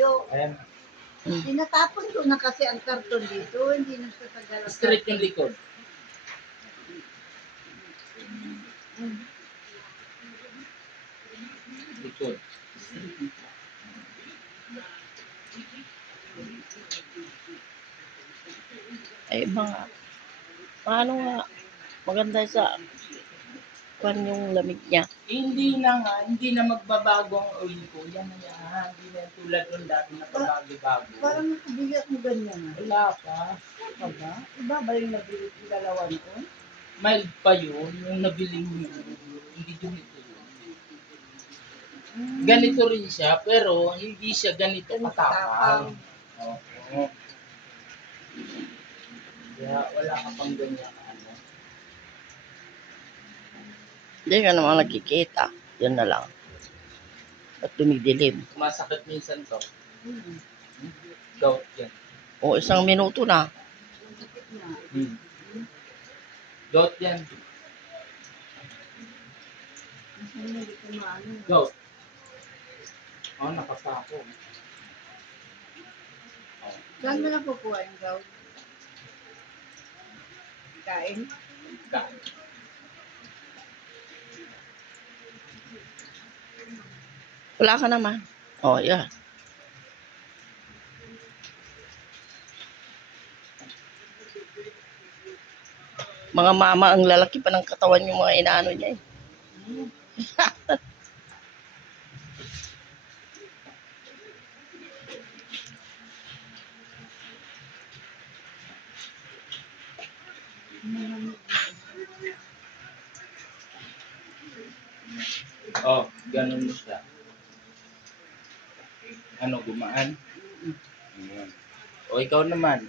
video. Ayan. Tinatapon ko na kasi ang karton dito. Hindi nagtatagal ang Straight karton. yung likod. Likod. Ay, paano nga, maganda sa kwan yung lamig niya. Hindi na magbabago ang oil ko. Yan na yan. Hindi na tulad nung dati na pabago-bago. Parang nakabili ako ganyan. Wala pa. Ano ba? Iba ba yung nabili ko dalawan ko? Mild pa yun. Yung nabiling mo. Hindi ganito yun. Ganito rin siya, pero hindi siya ganito katapang. Oo. Kaya wala ka pang ganyan. Ano. Hindi ka naman nagkikita. Yan na lang. At tumidilim. Masakit minsan to. Gout yan. O, 1 minuto na. Gout yan. Gout. Oh, nakasako. Saan mo nakukuha yung gout? Kain? Gout. Wala ka naman. O, yan. Mga mama, ang lalaki pa ng katawan yung mga inaano niya eh. Oh, ganun siya. Ano, gumaan? Ayan. O, ikaw naman.